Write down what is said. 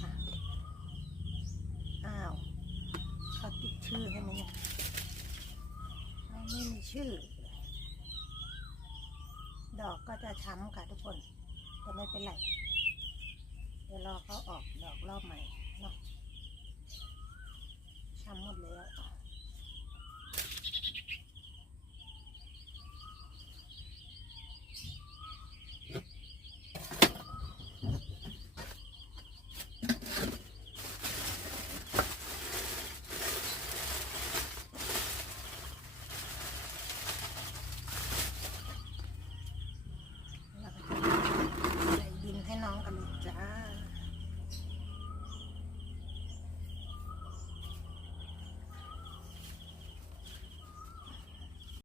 ค่ะอ้าวเขาติดชื่อใช่ไหมเนี่ยไม่มีชื่อ ดอกก็จะช้ำค่ะทุกคนแต่ไม่เป็นไร เดี๋ยวรอเขาออกดอกรอบใหม่เนาะ